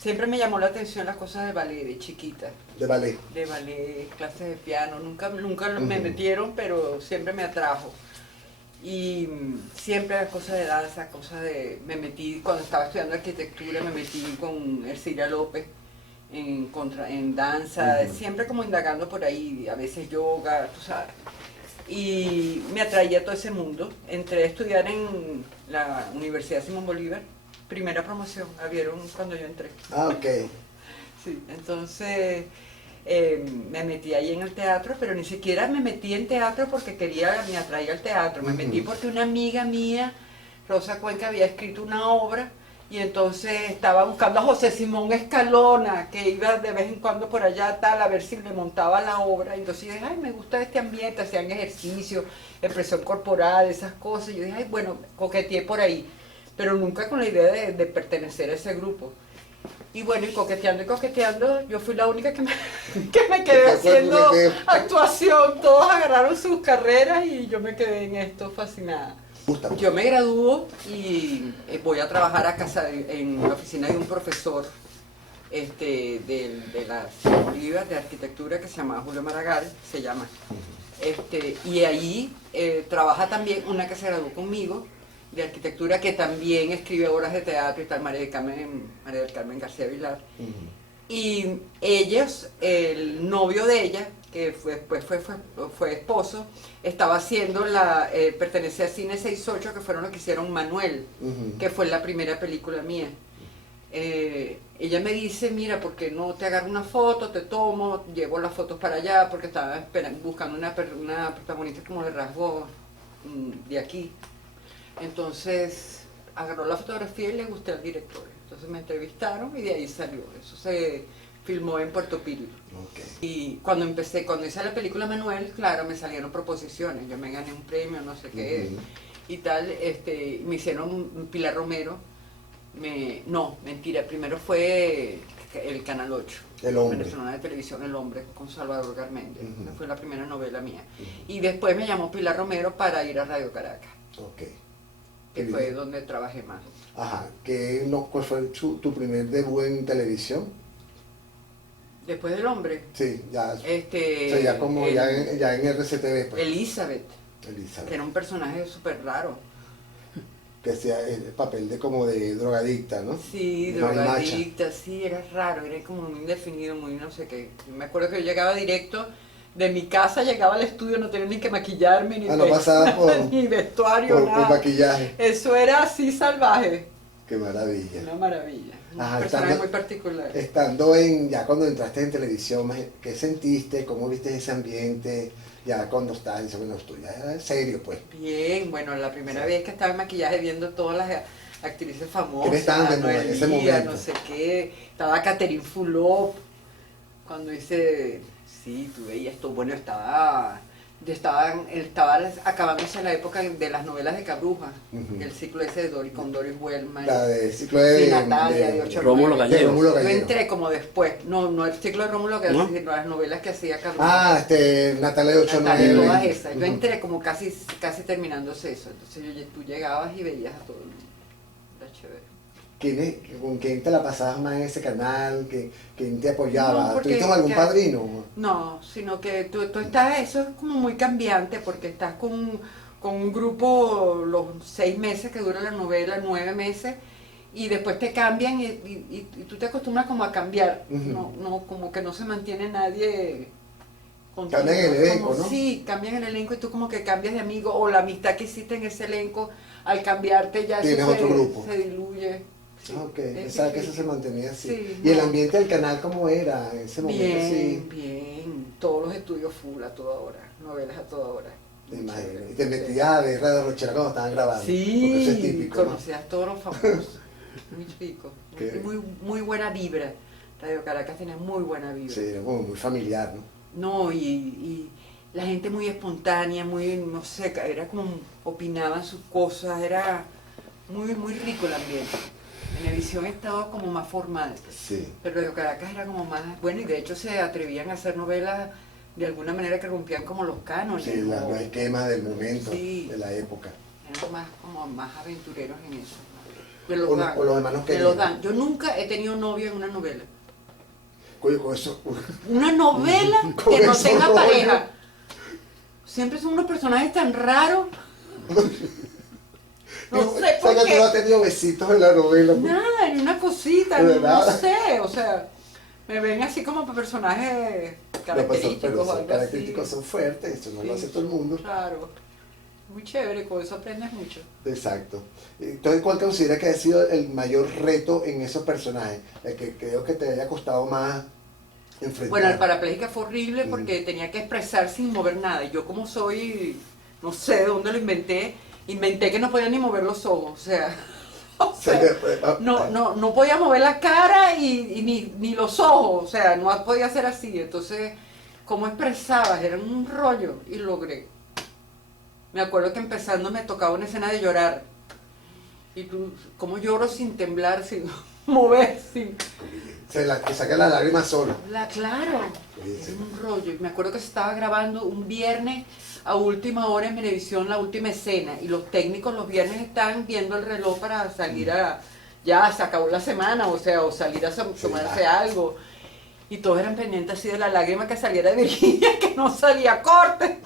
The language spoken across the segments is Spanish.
Siempre me llamó la atención las cosas de ballet, de chiquita. De ballet. De ballet, clases de piano. Nunca me metieron, pero siempre me atrajo. Y siempre las cosas de danza, cosas de... Me metí, cuando estaba estudiando arquitectura, me metí con Ercilia López en danza, siempre como indagando por ahí, a veces yoga, tú sabes. Y me atraía todo ese mundo. Entré a estudiar en la Universidad Simón Bolívar, primera promoción, abrieron cuando yo entré. Ah, ok. Sí, entonces me metí ahí en el teatro, pero ni siquiera me metí en teatro porque me atraía el teatro. Me metí porque una amiga mía, Rosa Cuenca, había escrito una obra y entonces estaba buscando a José Simón Escalona, que iba de vez en cuando por allá tal, a ver si le montaba la obra. Entonces yo dije, ay, me gusta este ambiente, hacían ejercicio, expresión corporal, esas cosas. Y yo dije, ay, bueno, coqueteé por ahí, pero nunca con la idea de pertenecer a ese grupo. Y bueno, y coqueteando, yo fui la única que me quedé haciendo actuación. Todos agarraron sus carreras y yo me quedé en esto fascinada. Yo me gradúo y voy a trabajar a casa en la oficina de un profesor de la Bolívar de arquitectura que se llama Julio Maragall, se llama. Y ahí trabaja también una que se graduó conmigo de arquitectura, que también escribe obras de teatro y tal, María del Carmen García Vilar. Y ellos, el novio de ella, que fue esposo, estaba haciendo pertenecía a Cine 68, que fueron los que hicieron Manuel, que fue la primera película mía. Ella me dice, mira, ¿por qué no te agarro una foto, te tomo, llevo las fotos para allá? Porque estaba buscando una protagonista como de rasgo de aquí. Entonces agarró la fotografía y le gusté al director. Entonces me entrevistaron y de ahí salió. Eso se filmó en Puerto Píritu. Okay. Y cuando hice la película Manuel, claro, me salieron proposiciones. Yo me gané un premio, no sé qué, y tal. Me hicieron Pilar Romero. No, mentira, primero fue el Canal 8. El Hombre. Venezolana de televisión, El Hombre, con Salvador Garmendia. Fue la primera novela mía. Y después me llamó Pilar Romero para ir a Radio Caracas. Okay. Que fue donde trabajé más. Ajá, ¿cuál fue tu primer debut en televisión? Después del Hombre. Sí, ya. O sea, ya como ya en RCTV. Pues. Elizabeth. Que era un personaje súper raro. Que hacía el papel de como de drogadicta, ¿no? Sí, drogadicta, sí, era raro, era como muy indefinido, muy no sé qué. Yo me acuerdo que yo llegaba directo de mi casa, llegaba al estudio, no tenía ni que maquillarme, ni, no pasaba ni vestuario, nada. Por maquillaje. Eso era así salvaje. Qué maravilla. Una maravilla. Ajá, un personaje muy particular. Ya cuando entraste en televisión, ¿qué sentiste? ¿Cómo viste ese ambiente? Ya cuando estabas, bueno, tú ya era serio, pues. Bien, bueno, la primera vez que estaba en maquillaje viendo todas las actrices famosas. ¿Quiénes estaban de moda en ese momento? No sé qué, estaba Catherine Fulop, cuando hice, sí, tú veías esto, bueno, estaba acabándose la época de las novelas de Cabruja, el ciclo ese de con Doris Wellman, el ciclo de Natalia, de Rómulo Gallego. Yo entré como después, no el ciclo de Rómulo Gallego, sino las novelas que hacía Cabruja. Natalia de 8-9. Todas esas. Yo entré como casi terminándose eso, entonces tú llegabas y veías a todo el mundo, era chévere. ¿Con quién te la pasabas más en ese canal? ¿Quién te apoyaba? No, ¿Tuviste algún padrino? No, sino que tú estás, eso es como muy cambiante porque estás con un grupo los 6 meses que dura la novela, 9 meses, y después te cambian y tú te acostumbras como a cambiar, no, como que no se mantiene nadie contigo. Cambian el elenco, ¿no? Sí, cambian el elenco y tú como que cambias de amigo, o la amistad que hiciste en ese elenco, al cambiarte ya tienes otro grupo. Se diluye. Sí, pensaba que eso se mantenía así. Sí, ¿Y el ambiente del canal cómo era en ese momento? Bien, todos los estudios full a toda hora, novelas a toda hora. Y te metías a ver Radio Rochera cuando estaban grabando. Sí, porque eso es típico, conocías todos los famosos, muy chico, muy buena vibra. Radio Caracas tenía muy buena vibra. Sí, era como muy familiar, ¿no? No, y la gente muy espontánea, muy, no sé, era como opinaban sus cosas, era muy rico el ambiente. Venevisión estaba como más formal, pero Radio Caracas era como más, bueno, y de hecho se atrevían a hacer novelas de alguna manera que rompían como los cánones. Sí, los esquemas del momento, de la época. Eran como más aventureros en eso. Me los dan. O los hermanos que Me los dan. Yo nunca he tenido novio en una novela. Con eso. Una novela Con que no esos tenga rollos. pareja. Siempre son unos personajes tan raros. No sé O por sea que tú no has qué. tenido besitos en la novela. Nada, ni una cosita, ¿De no verdad? sé, o sea, me ven así como personajes característicos Pero o esos algo característicos así. son fuertes, eso no lo Sí, hace todo el mundo. Claro, muy chévere, con eso aprendes mucho. Exacto. Entonces, ¿cuál considera que ha sido el mayor reto en esos personajes? El que creo que te haya costado más enfrentar. Bueno, el parapléjica fue horrible porque tenía que expresar sin mover nada. Y yo como soy, no sé de dónde lo inventé que no podía ni mover los ojos. O sea, no podía mover la cara y ni los ojos. O sea, no podía hacer así. Entonces, ¿cómo expresabas? Era un rollo y logré. Me acuerdo que empezando me tocaba una escena de llorar. Y tú, ¿cómo lloro sin temblar, sin mover, sin... Que saca las lágrimas solo. Claro, Sí, es sí. un rollo. Y me acuerdo que se estaba grabando un viernes a última hora en Venevisión la última escena. Y los técnicos los viernes estaban viendo el reloj para salir a... Ya se acabó la semana, o sea, o salir a tomarse algo. Y todos eran pendientes así de la lágrima que saliera de Virginia, que no salía corte.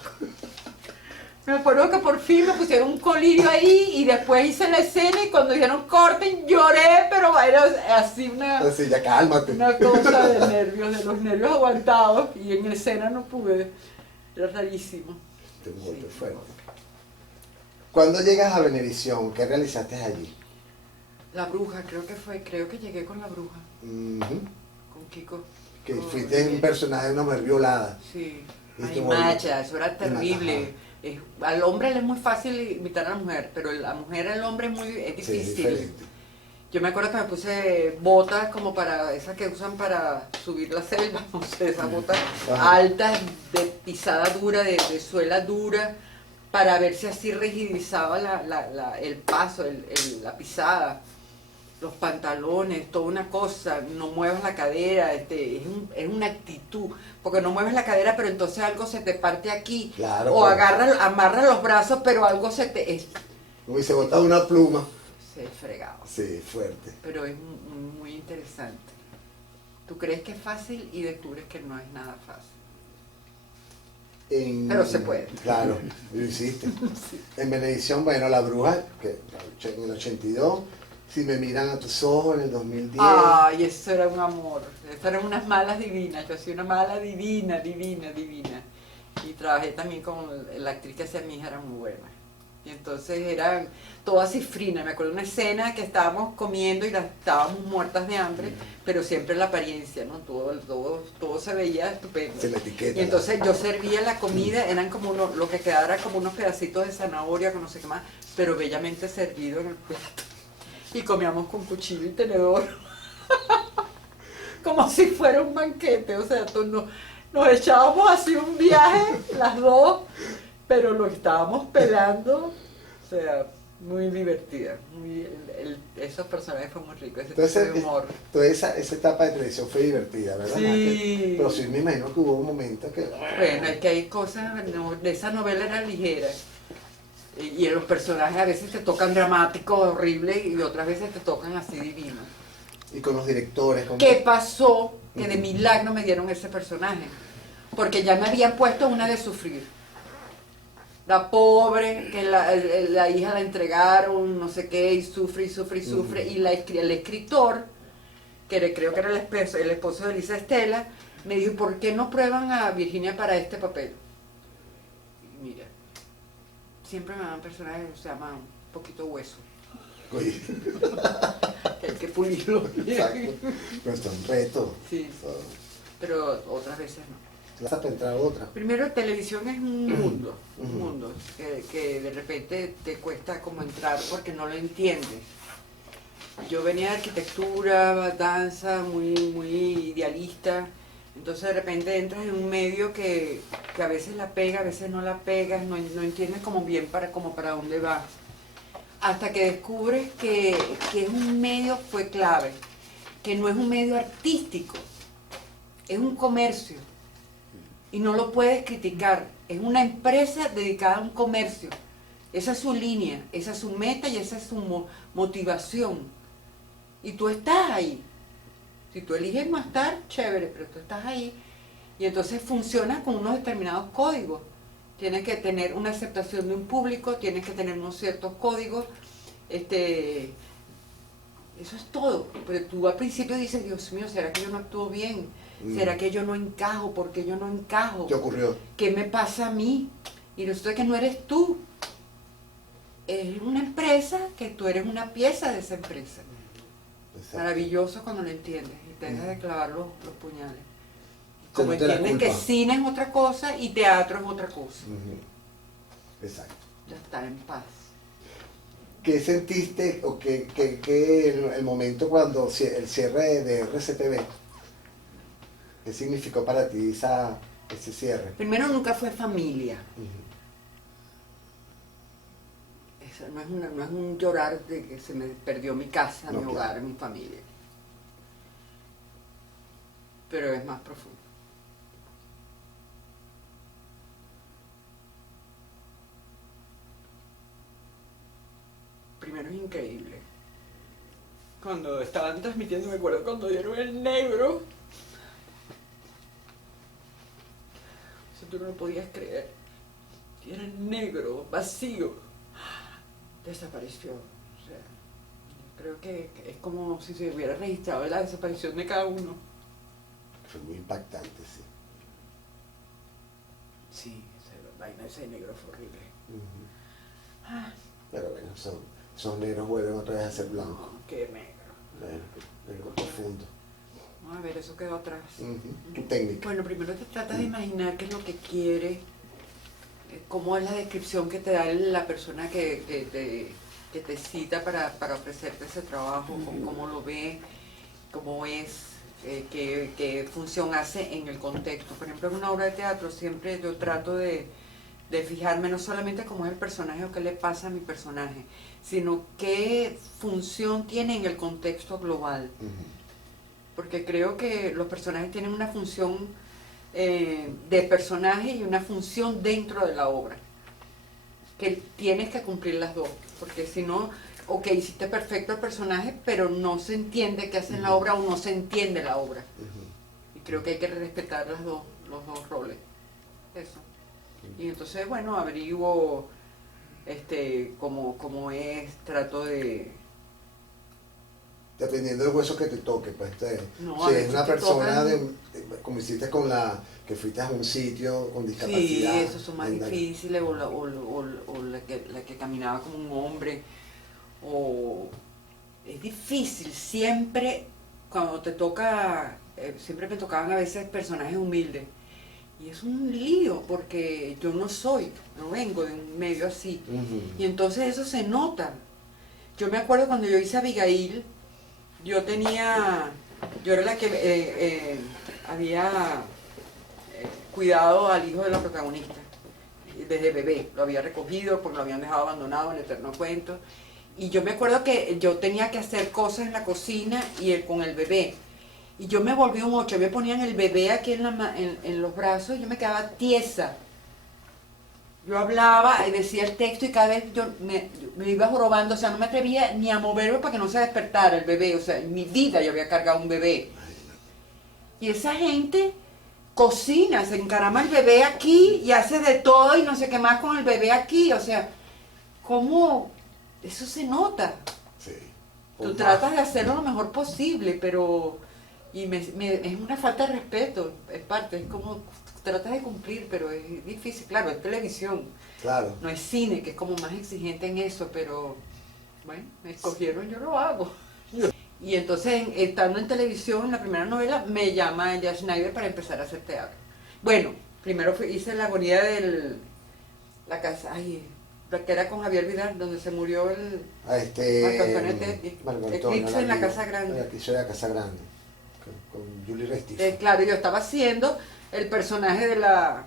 Me acuerdo que por fin me pusieron un colirio ahí y después hice la escena y cuando dijeron corten lloré, pero era así Así, ya cálmate. una cosa de nervios, de los nervios aguantados y en escena no pude. Era rarísimo. Este es un golpe Sí. fuerte. Cuando llegas a Venevisión, ¿qué realizaste allí? La bruja, creo que llegué con la bruja, Ujú. con Kiko. Que Con fuiste un Miguel. personaje de una mujer violada. Sí. Y Ay, te macha, eso era Ajá. terrible. Al hombre le es muy fácil imitar a la mujer, pero la mujer al hombre es Sí, es difícil. diferente. Yo me acuerdo que me puse botas como para, esas que usan para subir la selva, no sé, esas botas Ajá. altas, de pisada dura, de suela dura, para ver si así rigidizaba el paso, la pisada, los pantalones, toda una cosa, no muevas la cadera, es una actitud, porque no mueves la cadera, pero entonces algo se te parte aquí, Claro, o claro. amarra los brazos, pero algo Hubiese botado una pluma. se fregado. Sí, fuerte. Pero es muy interesante. Tú crees que es fácil y descubres que no es nada fácil. Pero se puede. Claro, lo hiciste. En Venevisión, bueno, La Bruja, que en el 82, Si me miran a tus ojos en el 2010. Ay, eso era un amor. Eso eran unas malas divinas. Yo hacía una mala divina, divina, divina. Y trabajé también con la actriz que hacía mi hija, era muy buena. Y entonces eran todas cifrinas. Me acuerdo de una escena que estábamos comiendo y estábamos muertas de hambre, pero siempre la apariencia, ¿no? Todo se veía estupendo. Se la etiqueta. Y entonces yo servía la comida, eran como lo que quedaba era como unos pedacitos de zanahoria, con no sé qué más, pero bellamente servido en el plato. Y comíamos con cuchillo y tenedor. Como si fuera un banquete, o sea, nos echábamos así un viaje, las dos, pero lo estábamos pelando, o sea, muy divertida. Esos personajes fueron muy ricos, ese tipo Entonces, de humor. toda esa etapa de televisión fue divertida, ¿verdad? Sí. Pero sí me imagino que hubo un momento que... Bueno, es que hay cosas, de esa novela era ligera. Y los personajes a veces te tocan dramáticos, horribles, y otras veces te tocan así divinos. Y con los directores... Con... ¿Qué pasó? Que de milagro me dieron ese personaje. Porque ya me habían puesto una de sufrir. La pobre, que la hija la entregaron, no sé qué, y sufre, y sufre, y sufre. Y el escritor, creo que era el esposo de Elisa Estela, me dijo, ¿por qué no prueban a Virginia para este papel? Y mira, siempre me dan personajes que se llaman un poquito hueso. Oye, Que hay que pulirlo. exacto. Pero esto es un reto. Sí, pero otras veces no. Vas a entrar a otra. Primero, televisión es un mundo que de repente te cuesta como entrar porque no lo entiendes. Yo venía de arquitectura, danza, muy idealista, entonces de repente entras en un medio que a veces la pega, a veces no la pegas, no entiendes como bien para dónde va. Hasta que descubres que es un medio fue clave, que no es un medio artístico, es un comercio. Y no lo puedes criticar. Es una empresa dedicada a un comercio. Esa es su línea, esa es su meta y esa es su motivación. Y tú estás ahí. Si tú eliges no estar, chévere, pero tú estás ahí. Y entonces funciona con unos determinados códigos. Tienes que tener una aceptación de un público, tienes que tener unos ciertos códigos. Eso es todo. Pero tú al principio dices, Dios mío, ¿será que yo no actúo bien? ¿Será que yo no encajo? ¿Por qué yo no encajo? ¿Qué ocurrió? ¿Qué me pasa a mí? Y resulta que no eres tú. Es una empresa que tú eres una pieza de esa empresa. Exacto. Maravilloso cuando lo entiendes y te dejas de clavar los puñales. Como Se no te la entiendes que culpa. cine es otra cosa y teatro es otra cosa. Exacto. Ya está en paz. ¿Qué sentiste o qué el momento cuando el cierre de RCTV? ¿Qué significó para ti ese cierre? Primero, nunca fue familia. Eso no es un llorar de que se me perdió mi casa, No, mi claro. hogar, mi familia. Pero es más profundo. Primero es increíble. Cuando estaban transmitiendo, me acuerdo cuando dieron el negro. Eso tú no lo podías creer. Y era negro, vacío. Desapareció. O sea, yo creo que es como si se hubiera registrado la desaparición de cada uno. Fue muy impactante, sí. Sí, esa vaina, ese negro fue horrible. Ah, Pero bueno, esos negros vuelven otra vez a ser blancos. qué negro. Negro profundo. Vamos a ver, eso quedó atrás. Tu técnica. Bueno, primero te tratas de imaginar qué es lo que quiere, cómo es la descripción que te da la persona que te cita para ofrecerte ese trabajo, cómo lo ve, cómo es, qué función hace en el contexto. Por ejemplo, en una obra de teatro siempre yo trato de fijarme no solamente cómo es el personaje o qué le pasa a mi personaje, sino qué función tiene en el contexto global. Porque creo que los personajes tienen una función de personaje y una función dentro de la obra, que tienes que cumplir las dos, porque si no, ok, hiciste perfecto el personaje, pero no se entiende qué hace en la obra o no se entiende la obra. Y creo que hay que respetar los dos roles. Eso. Y entonces, bueno, averiguo cómo es, trato de... Dependiendo del hueso que te toque, pues No, si a es veces una te persona tocan- como hiciste con que fuiste a un sitio con Sí, discapacidad. esos son más difíciles, o la que caminaba como un hombre, o es difícil, siempre cuando te toca, siempre me tocaban a veces personajes humildes, y es un lío, porque yo no vengo de un medio así, y entonces eso se nota. Yo me acuerdo cuando yo hice Abigail, yo era la que había cuidado al hijo de la protagonista, desde bebé, lo había recogido porque lo habían dejado abandonado en el eterno cuento, y yo me acuerdo que yo tenía que hacer cosas en la cocina y con el bebé, y yo me volví un 8, me ponían el bebé aquí en los brazos, y yo me quedaba tiesa. Yo hablaba y decía el texto y cada vez yo me iba jorobando, o sea, no me atrevía ni a moverme para que no se despertara el bebé, o sea, en mi vida yo había cargado un bebé. Y esa gente cocina, se encarama el bebé aquí y hace de todo y no sé qué más con el bebé aquí, o sea, ¿cómo? Eso se nota. Sí. Tú tratas de hacerlo lo mejor posible, pero... Y es una falta de respeto, es parte, es como tratas de cumplir, pero es difícil, claro, es televisión, Claro. no es cine, que es como más exigente en eso, pero bueno, me escogieron, yo lo hago. Y entonces, estando en televisión, en la primera novela, me llama Elia Schneider para empezar a hacer teatro. Bueno, primero hice La agonía la casa, la que era con Javier Vidal, donde se murió el Marco Antonio Tetti, Marco Antonio, Eclipse en la amigo, Casa Grande. El eclipse de la Casa Grande, con Julie Restif. Claro, yo estaba haciendo el personaje de la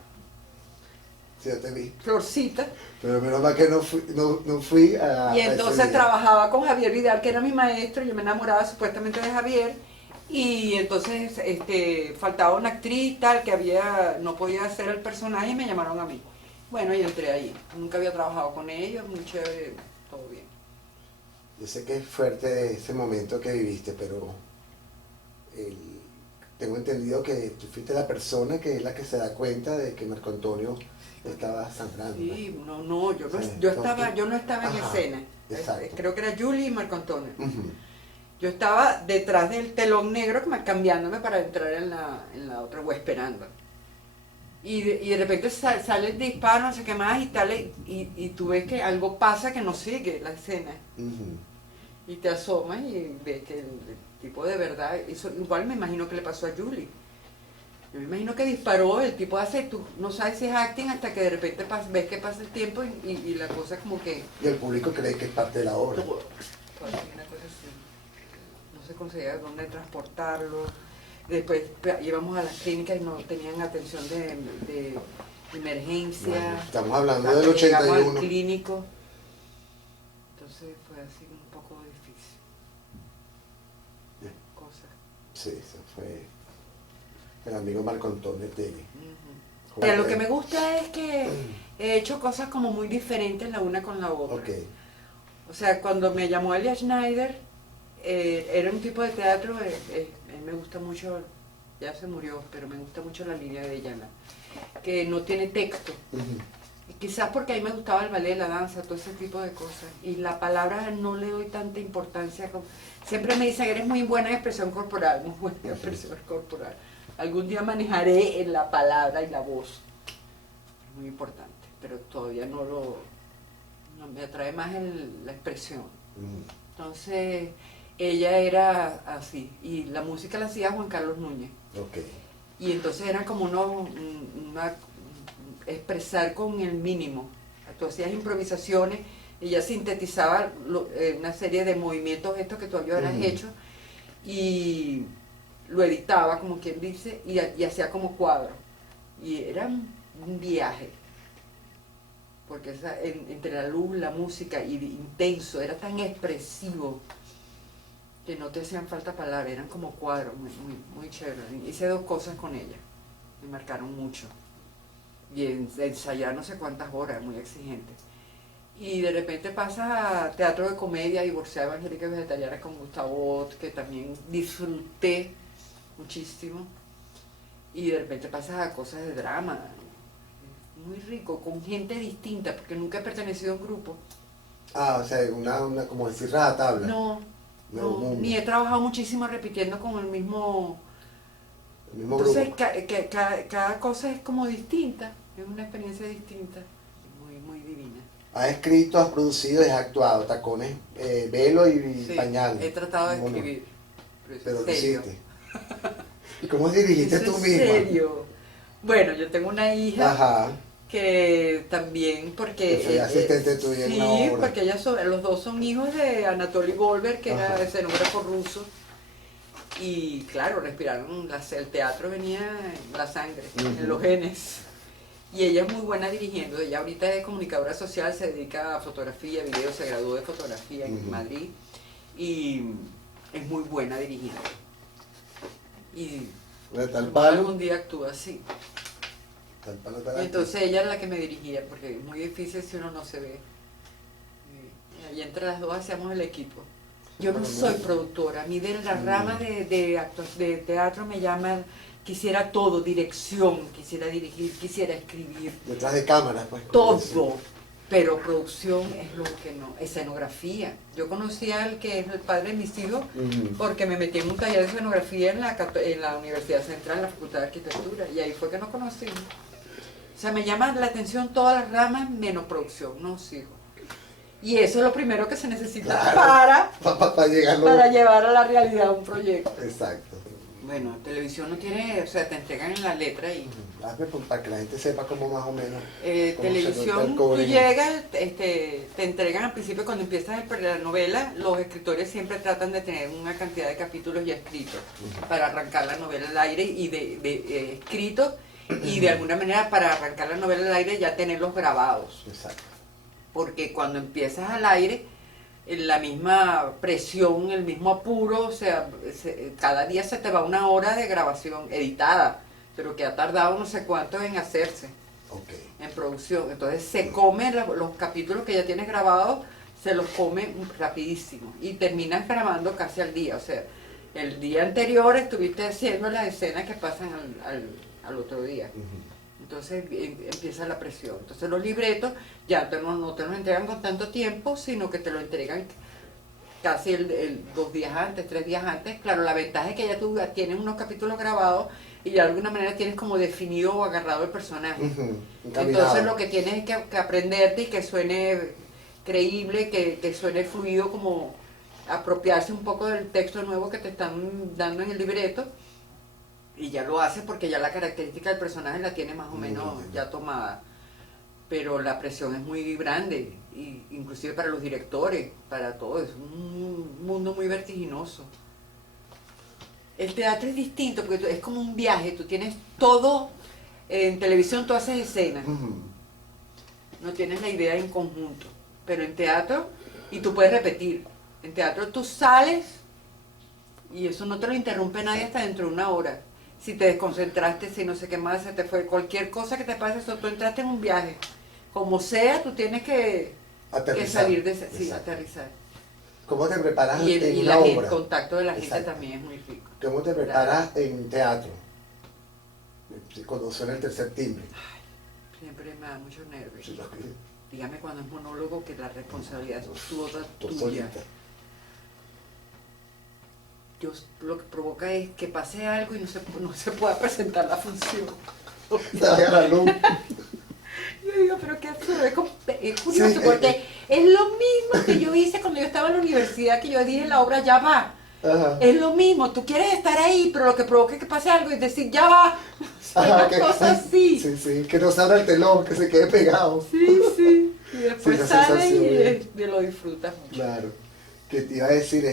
Sí, yo te vi. Florcita, Pero menos mal que no fui a y ese entonces día. trabajaba con Javier Vidal, que era mi maestro, yo me enamoraba supuestamente de Javier, y entonces faltaba una actriz tal que no podía hacer el personaje y me llamaron a mí. Bueno, y entré ahí. Nunca había trabajado con ellos, muy chévere, todo bien. Yo sé que es fuerte ese momento que viviste, pero el- tengo entendido que tú fuiste la persona que es la que se da cuenta de que Marco Antonio estaba sangrando. Sí, no, yo no, Sí, yo no estaba en ajá, escena. exacto. Creo que era Julie y Marco Antonio. Ujú. Yo estaba detrás del telón negro cambiándome para entrar en la otra o esperando. Y de repente sale el disparo, no sé qué más y tal, y tú ves que algo pasa que no sigue la escena. Ujú. Y te asomas y ves que el tipo de verdad, eso igual me imagino que le pasó a Julie. Yo me imagino que disparó, el tipo hace, tú no sabes si es acting hasta que de repente ves que pasa el tiempo y la cosa como que... Y el público cree que es parte de la obra. Todo, una cosa así. No se conseguía dónde transportarlo. Después íbamos a las clínicas y no tenían atención de emergencia. Bueno, estamos hablando Hasta del que llegamos 81. al clínico. Entonces fue así un poco difícil. Cosas. Sí, eso fue el amigo Marco Antonio Tegui. Mira, lo que me gusta es que he hecho cosas como muy diferentes la una con la otra. Ok. O sea, cuando me llamó Elia Schneider, era un tipo de teatro, él me gusta mucho, ya se murió, pero me gusta mucho la línea de ella, que no tiene texto. Ujú. Y quizás porque a mí me gustaba el ballet, la danza, todo ese tipo de cosas. Y la palabra no le doy tanta importancia. Siempre me dicen, eres muy buena en expresión corporal, muy buena en expresión corporal. Algún día manejaré en la palabra y la voz. Es muy importante, pero todavía no me atrae más la expresión. Ujú. Entonces, ella era así, y la música la hacía Juan Carlos Núñez. Ok. Y entonces era como expresar con el mínimo. Tú hacías improvisaciones, ella sintetizaba una serie de movimientos estos que tú habías hecho, y lo editaba, como quien dice, y hacía como cuadro. Y era un viaje, porque entre la luz, la música y intenso, era tan expresivo que no te hacían falta palabras, eran como cuadros, muy chéveres. Hice 2 cosas con ella, me marcaron mucho. Y ensayar no sé cuántas horas, muy exigente. Y de repente pasas a teatro de comedia, Divorciada Evangélica y Vegetariana con Gustavo Ott, que también disfruté muchísimo. Y de repente pasas a cosas de drama, muy rico, con gente distinta, porque nunca he pertenecido a un grupo. Ah, o sea, como decir rajatabla. No, Nuevo mundo. ni he trabajado muchísimo repitiendo con el mismo... El mismo Entonces, grupo. cada cosa es como distinta, es una experiencia distinta, muy divina. Has escrito, has producido y has actuado. Tacones, velo y Sí, pañal. he tratado de ¿Cómo no? escribir, Pero en lo serio. hiciste. ¿Y cómo dirigiste Eso tú en misma? serio. Bueno, yo tengo una hija Ajá. que también, porque... Que fue asistente tuya en una sí, obra. porque los 2 son hijos de Anatoly Goldberg, que Ajá. era escenógrafo ruso. Y claro, respiraron, el teatro venía en la sangre, en los genes. Y ella es muy buena dirigiendo. Ella ahorita es comunicadora social, se dedica a fotografía, video, se graduó de fotografía en Madrid. Y es muy buena dirigiendo. Y ¿De tal palo? algún día actúa así. Tal palo, tal Y entonces ella es la que me dirigía, porque es muy difícil si uno no se ve. Y entre las dos hacíamos el equipo. Yo no soy productora, a mí de la rama de teatro me llaman, quisiera todo, dirección, quisiera dirigir, quisiera escribir, Detrás de cámaras, pues. como decir. todo, pero producción es lo que no, escenografía. Yo conocí al que es el padre de mis hijos porque me metí en un taller de escenografía en la Universidad Central, en la Facultad de Arquitectura, y ahí fue que nos conocimos. O sea, me llama la atención todas las ramas menos producción, no sigo. Y eso es lo primero que se necesita Claro. Para llegarlo. para llevar a la realidad un proyecto. Exacto. Bueno, televisión no tiene, o sea, te entregan en la letra y... Hazme para que la gente sepa cómo más o menos. cómo se nota televisión, el tú cobre. llegas, te entregan al principio cuando empiezas la novela, los escritores siempre tratan de tener una cantidad de capítulos ya escritos para arrancar la novela al aire y escritos y de alguna manera para arrancar la novela al aire ya tenerlos grabados. Exacto. Porque cuando empiezas al aire, la misma presión, el mismo apuro, o sea, cada día se te va 1 hora de grabación editada, pero que ha tardado no sé cuánto en hacerse, Ok. en producción. Entonces se come los capítulos que ya tienes grabados, se los come rapidísimo y terminas grabando casi al día. O sea, el día anterior estuviste haciendo las escenas que pasan al otro día. Entonces empieza la presión. Entonces los libretos ya no te los entregan con tanto tiempo, sino que te lo entregan casi 2 días antes, 3 días antes. Claro, la ventaja es que ya tú tienes unos capítulos grabados y de alguna manera tienes como definido o agarrado el personaje. Entonces lo que tienes es que aprenderte y que suene creíble, que suene fluido, como apropiarse un poco del texto nuevo que te están dando en el libreto. Y ya lo hace porque ya la característica del personaje la tiene más o menos ya tomada. Pero la presión es muy grande, inclusive para los directores, para todo. Es un mundo muy vertiginoso. El teatro es distinto porque es como un viaje. Tú tienes todo, en televisión tú haces escenas. No tienes la idea en conjunto. Pero en teatro, y tú puedes repetir. En teatro tú sales y eso no te lo interrumpe nadie hasta dentro de 1 hora. Si te desconcentraste, si no sé qué más, se te fue cualquier cosa que te pase, eso, tú entraste en un viaje. Como sea, tú tienes que salir de ese, sí, aterrizar. ¿Cómo te preparas en una el obra? contacto de la gente también es muy rico. ¿Cómo te preparas en teatro? Cuando suena el tercer timbre. Ay, siempre me da mucho nervio. Sí, Dígame cuando es monólogo que la responsabilidad es toda tuya. Solita. Lo que provoca es que pase algo y no se pueda presentar la función. Se vaya la luz. Yo digo, pero qué absurdo, es curioso, porque es lo mismo que yo hice cuando yo estaba en la universidad, que yo dije en la obra Ya va. Ajá. Es lo mismo, tú quieres estar ahí, pero lo que provoca es que pase algo y decir Ya va. Ajá, Una cosa así. Sí, que no se abra el telón, que se quede pegado. Sí. Y después la sale sensación y lo disfrutas mucho. Claro. Que te iba a decir,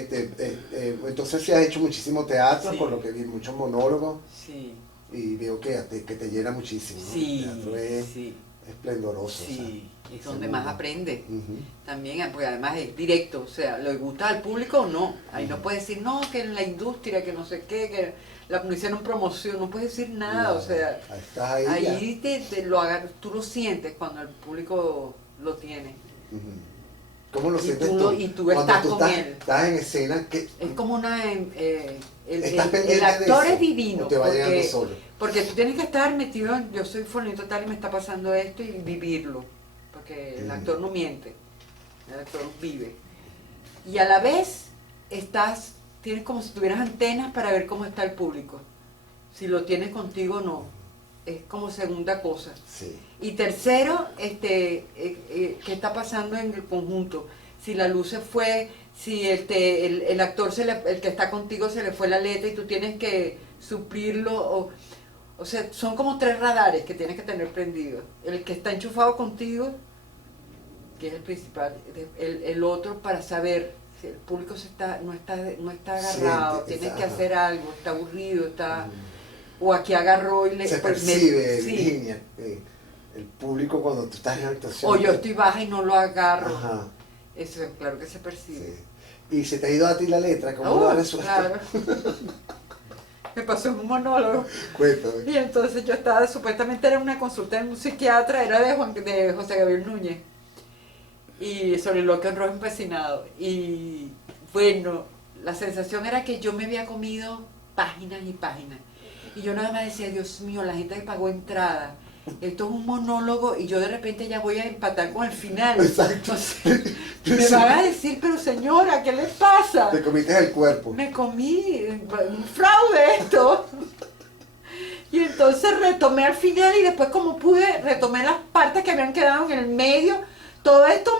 entonces sí has hecho muchísimo teatro, Sí. por lo que vi, muchos monólogos, Sí, y veo que te llena muchísimo, ¿no? sí, El teatro es sí. esplendoroso. Sí, o sea, es donde ese más mundo. aprende. Ujú. También, porque además es directo, o sea, ¿le gusta al público o no? Ahí no puedes decir, no, que en la industria, que no sé qué, que no hicieron promoción, no puedes decir nada, o sea, Estás ahí. ahí tú lo sientes cuando el público lo tiene. Ujú. ¿Cómo lo Y sientes tú tú? y tú Cuando estás tú con él. estás en escena, que Es como una... estás pendiente el actor de eso, es divino, o te va llegando solo. porque tú tienes que estar metido en, yo soy fulanito tal y me está pasando esto y vivirlo, porque el actor no miente, el actor vive. Y a la vez tienes como si tuvieras antenas para ver cómo está el público, si lo tienes contigo o no, es como segunda cosa. Sí. Y tercero, ¿qué está pasando en el conjunto? Si la luz se fue, si el actor, el que está contigo se le fue la letra y tú tienes que suplirlo. O sea, son como 3 radares que tienes que tener prendidos. El que está enchufado contigo, que es el principal, el otro para saber si el público no está agarrado, tienes que hacer algo, está aburrido, o aquí agarró y se percibe, sí. Virginia, el público cuando tú estás en actuación. O yo estoy baja y no lo agarro. Ajá. Eso, claro que se percibe. Sí. ¿Y se te ha ido a ti la letra? ¿Cómo lo has resuelto? Claro. Me pasó en un monólogo. Cuéntame. Y entonces yo estaba, supuestamente era una consulta de un psiquiatra, era de José Gabriel Núñez. Y sobre lo que en rojo empecinado. Y bueno, la sensación era que yo me había comido páginas y páginas. Y yo nada más decía, Dios mío, la gente que pagó entrada. Esto es un monólogo y yo de repente ya voy a empatar con el final. Exacto. O sea, me van a decir, pero señora, ¿qué le pasa? Te comiste el cuerpo. Me comí un fraude esto. Y entonces retomé al final y después como pude, retomé las partes que habían quedado en el medio. Todo esto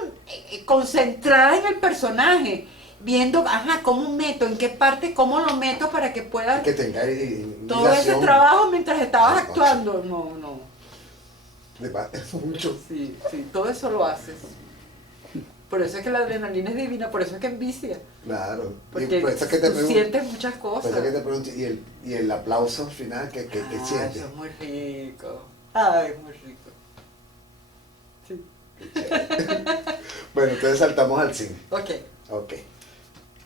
concentrada en el personaje. Viendo, cómo meto, en qué parte, cómo lo meto para que pueda... Que tenga todo ese trabajo mientras estabas actuando. No. Mucho. Sí, todo eso lo haces. Por eso es que la adrenalina es divina, por eso es que envicia. Claro. Porque y por eso es que te tú sientes muchas cosas. Por eso que te pregunto, y el aplauso final que sientes. Eso es muy rico. Ay, es muy rico. Sí. Bueno, entonces saltamos al cine. Ok,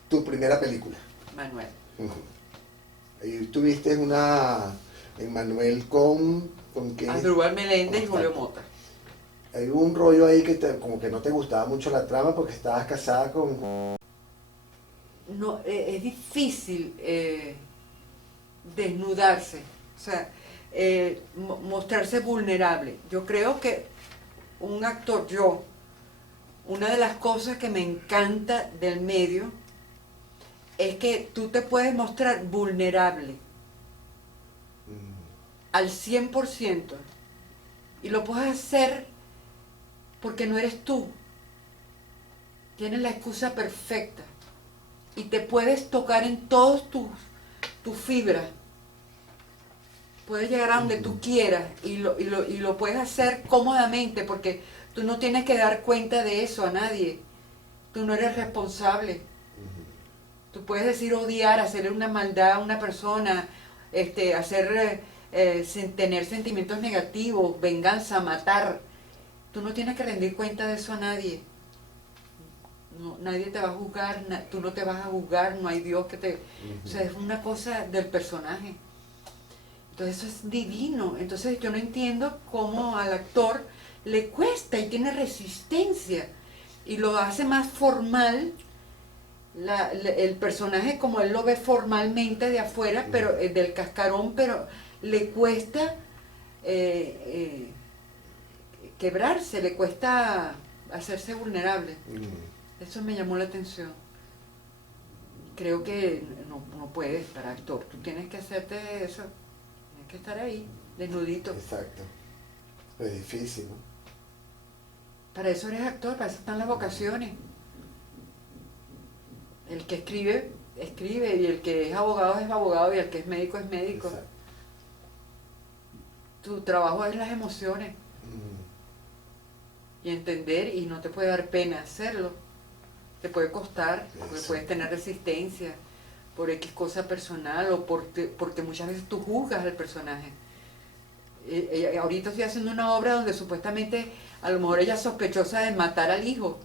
Tu primera película. Manuel. Y tuviste en Manuel con qué? Asdrúbal Meléndez y Julio Mota. hay un rollo ahí que como que no te gustaba mucho la trama porque estabas casada con... No, es difícil desnudarse, o sea, mostrarse vulnerable. Yo creo que un actor, una de las cosas que me encanta del medio es que tú te puedes mostrar vulnerable al 100% y lo puedes hacer porque no eres tú. Tienes la excusa perfecta y te puedes tocar en todos tus fibras. Puedes llegar a donde tú quieras y lo puedes hacer cómodamente porque tú no tienes que dar cuenta de eso a nadie. Tú no eres responsable. Tú puedes decir odiar, hacerle una maldad a una persona, tener sentimientos negativos, venganza, matar. Tú no tienes que rendir cuenta de eso a nadie. No, nadie te va a juzgar, tú no te vas a juzgar, no hay Dios que te... O sea, es una cosa del personaje. Entonces eso es divino. Entonces yo no entiendo cómo al actor le cuesta y tiene resistencia. Y lo hace más formal el personaje como él lo ve formalmente de afuera, pero del cascarón, pero le cuesta quebrarse, le cuesta hacerse vulnerable. Eso me llamó la atención. Creo que no puedes para actor, tú tienes que hacerte eso, tienes que estar ahí, desnudito. Exacto. Es difícil, ¿no? Para eso eres actor, para eso están las vocaciones. El que escribe, escribe, y el que es abogado, y el que es médico, es médico. Exacto. Tu trabajo es las emociones. Y entender, y no te puede dar pena hacerlo. Te puede costar, porque puedes tener resistencia por X cosa personal o porque muchas veces tú juzgas al personaje. Ahorita estoy haciendo una obra donde supuestamente a lo mejor ella es sospechosa de matar al hijo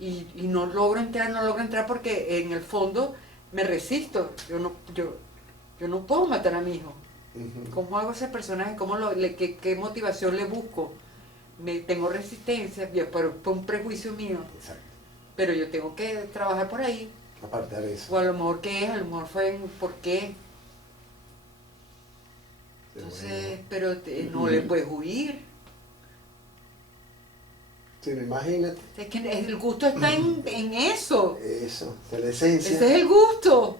y no logro entrar porque en el fondo me resisto. Yo no puedo matar a mi hijo. ¿Cómo hago ese personaje? ¿Qué motivación le busco? Tengo resistencia, pero por un prejuicio mío. Exacto. Pero yo tengo que trabajar por ahí. Aparte de eso. O a lo mejor qué es, a lo mejor fue por qué. Entonces, pero no le puedes huir. Sí, imagínate. Es que el gusto está en eso. Eso, de la esencia. Ese es el gusto.